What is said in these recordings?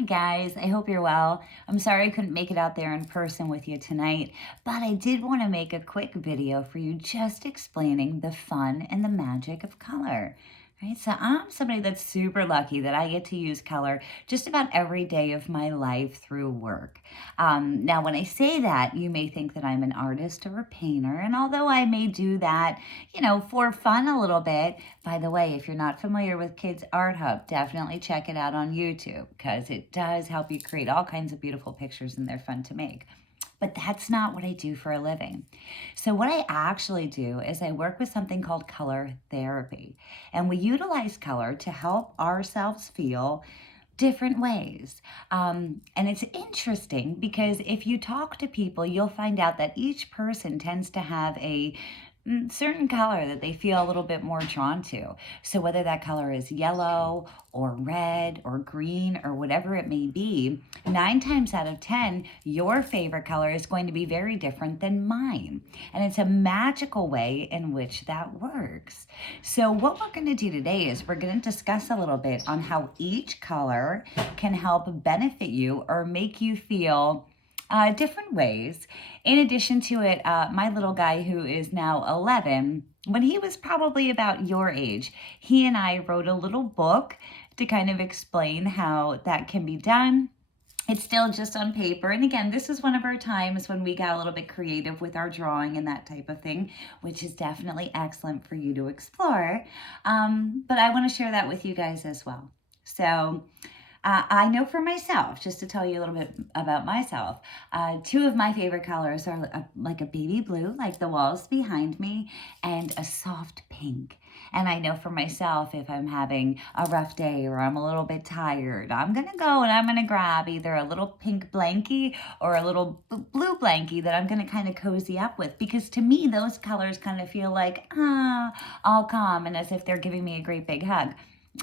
Hi guys, I hope you're well. I'm sorry I couldn't make it out there in person with you tonight, but I did want to make a quick video for you just explaining the fun and the magic of color. Right? So I'm somebody that's super lucky that I get to use color just about every day of my life through work. Now, when I say that, you may think that I'm an artist or a painter, and although I may do that, for fun a little bit. By the way, if you're not familiar with Kids Art Hub, definitely check it out on YouTube because it does help you create all kinds of beautiful pictures and they're fun to make. But that's not what I do for a living. So, what I actually do is I work with something called color therapy. And we utilize color to help ourselves feel different ways. And it's interesting because if you talk to people, you'll find out that each person tends to have a certain color that they feel a little bit more drawn to. So whether that color is yellow or red or green or whatever it may be, 9 times out of 10, your favorite color is going to be very different than mine. And it's a magical way in which that works. So what we're going to do today is we're going to discuss a little bit on how each color can help benefit you or make you feel different ways. In addition to it, my little guy, who is now 11, when he was probably about your age, he and I wrote a little book to kind of explain how that can be done. It's still just on paper. And again, this is one of our times when we got a little bit creative with our drawing and that type of thing, which is definitely excellent for you to explore. But I want to share that with you guys as well. So, I know for myself, just to tell you a little bit about myself, two of my favorite colors are like a baby blue, like the walls behind me, and a soft pink. And I know for myself, if I'm having a rough day or I'm a little bit tired, I'm going to go and I'm going to grab either a little pink blankie or a little blue blankie that I'm going to kind of cozy up with. Because to me, those colors kind of feel like, all calm and as if they're giving me a great big hug.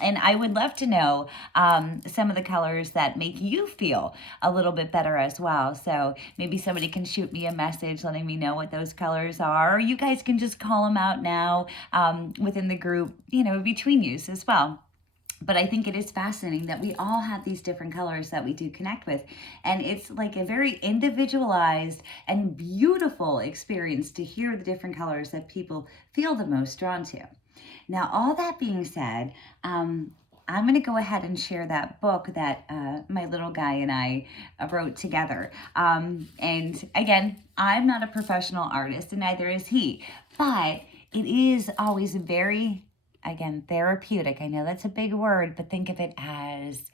And I would love to know some of the colors that make you feel a little bit better as well. So maybe somebody can shoot me a message letting me know what those colors are. Or you guys can just call them out now within the group, between you as well. But I think it is fascinating that we all have these different colors that we do connect with. And it's like a very individualized and beautiful experience to hear the different colors that people feel the most drawn to. Now, all that being said, I'm going to go ahead and share that book that my little guy and I wrote together. And again, I'm not a professional artist, and neither is he. But it is always very, again, therapeutic. I know that's a big word, but think of it as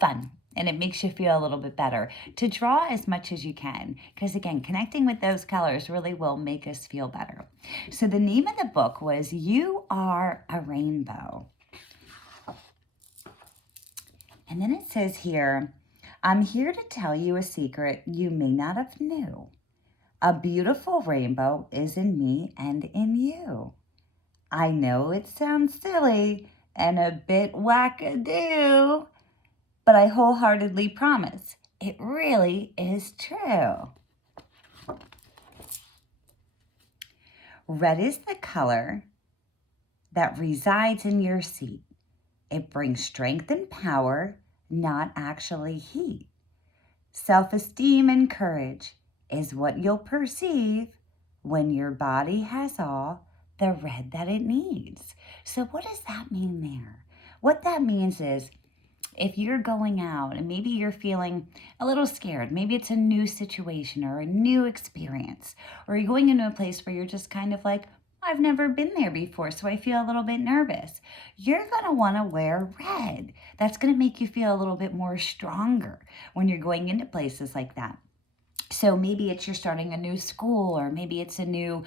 fun. And it makes you feel a little bit better to draw as much as you can. Because again, connecting with those colors really will make us feel better. So the name of the book was You Are a Rainbow. And then it says here, I'm here to tell you a secret you may not have knew. A beautiful rainbow is in me and in you. I know it sounds silly and a bit wackadoo, but I wholeheartedly promise it really is true. Red is the color that resides in your seat. It brings strength and power, not actually heat. Self-esteem and courage is what you'll perceive when your body has all the red that it needs. So what does that mean there? What that means is if you're going out and maybe you're feeling a little scared, maybe it's a new situation or a new experience, or you're going into a place where you're just kind of like, I've never been there before, so I feel a little bit nervous. You're going to want to wear red. That's going to make you feel a little bit more stronger when you're going into places like that. So maybe it's you're starting a new school, or maybe it's a new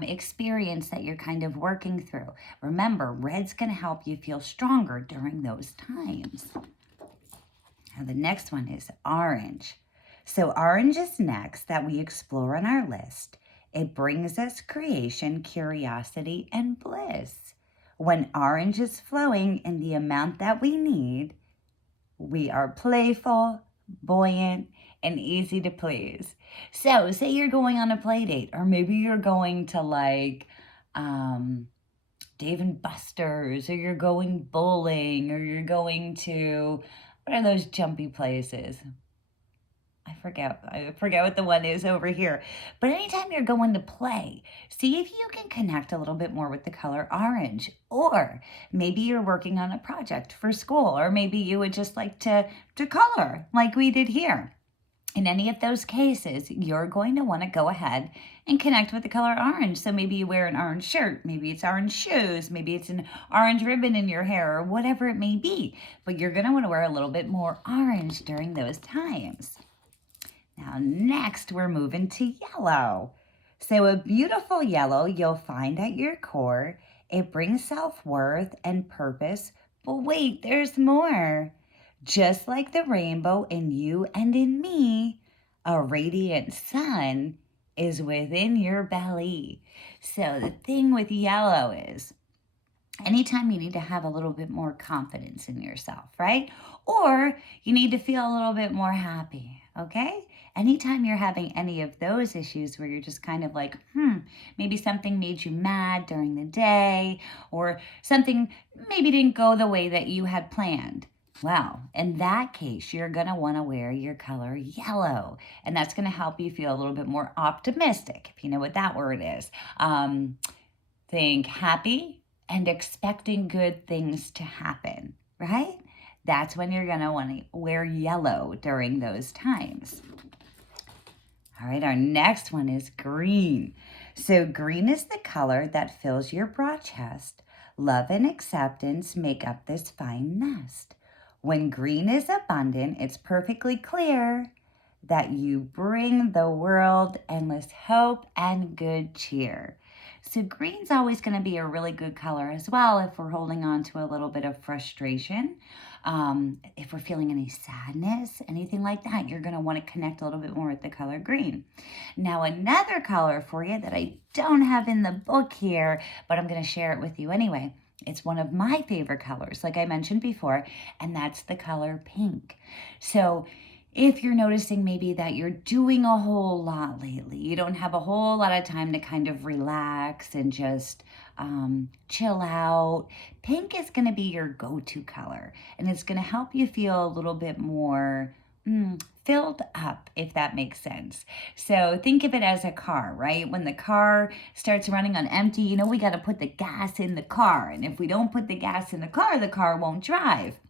experience that you're kind of working through. Remember, red's going to help you feel stronger during those times. Now the next one is orange. So orange is next that we explore on our list. It brings us creation, curiosity, and bliss. When orange is flowing in the amount that we need, we are playful, buoyant, and easy to please. So say you're going on a play date, or maybe you're going to Dave and Buster's, or you're going bowling, or you're going to What are those jumpy places? I forget what the one is over here. But anytime you're going to play, see if you can connect a little bit more with the color orange. Or maybe you're working on a project for school, or maybe you would just like to color like we did here. In any of those cases, you're going to want to go ahead and connect with the color orange. So maybe you wear an orange shirt, maybe it's orange shoes, maybe it's an orange ribbon in your hair, or whatever it may be. But you're going to want to wear a little bit more orange during those times. Now, next, we're moving to yellow. So a beautiful yellow you'll find at your core. It brings self-worth and purpose. But wait, there's more. Just like the rainbow in you and in me, a radiant sun is within your belly. So the thing with yellow is anytime you need to have a little bit more confidence in yourself, right? Or you need to feel a little bit more happy, okay? Anytime you're having any of those issues where you're just kind of like, maybe something made you mad during the day, or something maybe didn't go the way that you had planned. Well, in that case, you're going to want to wear your color yellow, and that's going to help you feel a little bit more optimistic, if you know what that word is. Think happy and expecting good things to happen, right? That's when you're going to want to wear yellow during those times. All right, our next one is green. So green is the color that fills your broad chest. Love and acceptance make up this fine nest. When green is abundant, it's perfectly clear that you bring the world endless hope and good cheer. So green's always going to be a really good color as well if we're holding on to a little bit of frustration. If we're feeling any sadness, anything like that, you're going to want to connect a little bit more with the color green. Now, another color for you that I don't have in the book here, but I'm going to share it with you anyway. It's one of my favorite colors, like I mentioned before, and that's the color pink. So if you're noticing maybe that you're doing a whole lot lately, you don't have a whole lot of time to kind of relax and just chill out, pink is going to be your go-to color, and it's going to help you feel a little bit more filled up, if that makes sense. So think of it as a car, right? When the car starts running on empty, you know, we got to put the gas in the car, and if we don't put the gas in the car won't drive.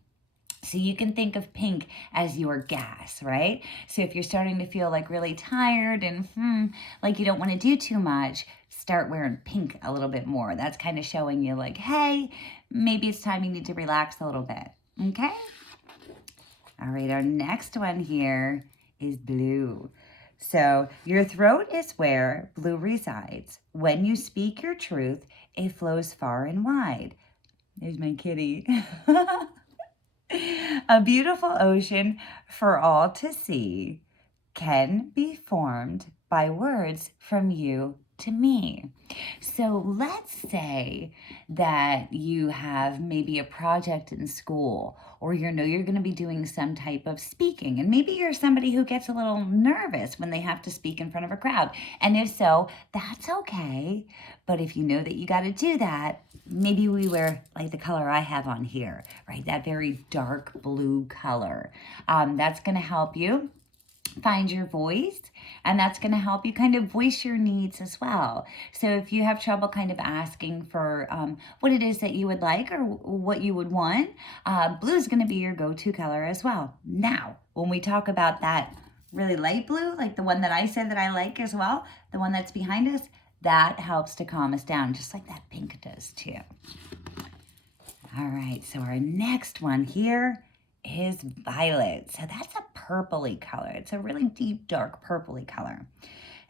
So you can think of pink as your gas, right? So if you're starting to feel like really tired and like you don't want to do too much, start wearing pink a little bit more. That's kind of showing you like, hey, maybe it's time you need to relax a little bit, okay? All right, our next one here is blue. So your throat is where blue resides. When you speak your truth, it flows far and wide. There's my kitty. A beautiful ocean for all to see can be formed by words from you to me. So let's say that you have maybe a project in school, or you know you're going to be doing some type of speaking, and maybe you're somebody who gets a little nervous when they have to speak in front of a crowd. And if so, that's okay. But if you know that you got to do that, maybe we wear like the color I have on here, right? That very dark blue color. That's going to help you find your voice, and that's going to help you kind of voice your needs as well. So if you have trouble kind of asking for what it is that you would like or what you would want, blue is going to be your go-to color as well. Now, when we talk about that really light blue, like the one that I said that I like as well, the one that's behind us, that helps to calm us down, just like that pink does too. All right, so our next one here is violet. So that's a purpley color. It's a really deep, dark purpley color.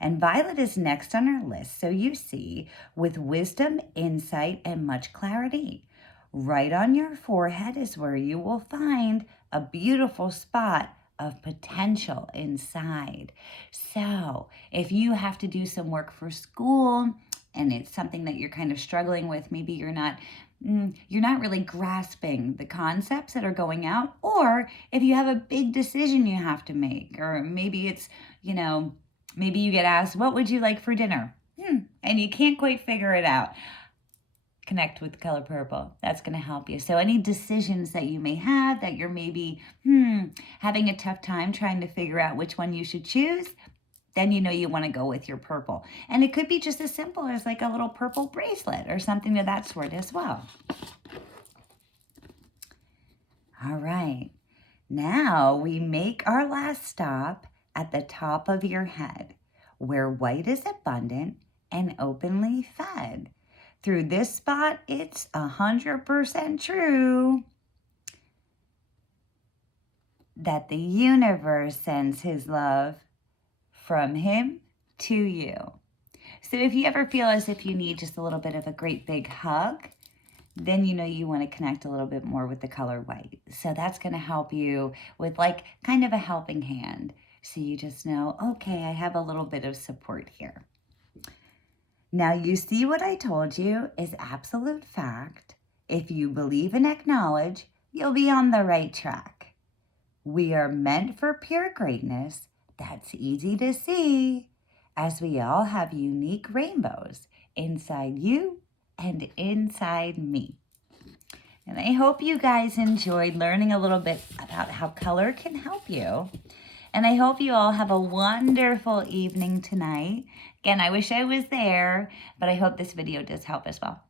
And violet is next on our list. So you see, with wisdom, insight, and much clarity. Right on your forehead is where you will find a beautiful spot of potential inside. So if you have to do some work for school and it's something that you're kind of struggling with, maybe you're not really grasping the concepts that are going out, or if you have a big decision you have to make, or maybe it's, maybe you get asked, what would you like for dinner? And you can't quite figure it out. connect with the color purple. That's going to help you. So any decisions that you may have that you're maybe having a tough time trying to figure out which one you should choose, then you know you want to go with your purple. And it could be just as simple as like a little purple bracelet or something of that sort as well. All right. Now we make our last stop at the top of your head, where white is abundant and openly fed. Through this spot, it's 100% true that the universe sends his love from him to you. So if you ever feel as if you need just a little bit of a great big hug, then you know you want to connect a little bit more with the color white. So that's going to help you with like kind of a helping hand. So you just know, okay, I have a little bit of support here. Now you see what I told you is absolute fact. If you believe and acknowledge, you'll be on the right track. We are meant for pure greatness. That's easy to see, as we all have unique rainbows inside you and inside me. And I hope you guys enjoyed learning a little bit about how color can help you. And I hope you all have a wonderful evening tonight. Again, I wish I was there, but I hope this video does help as well.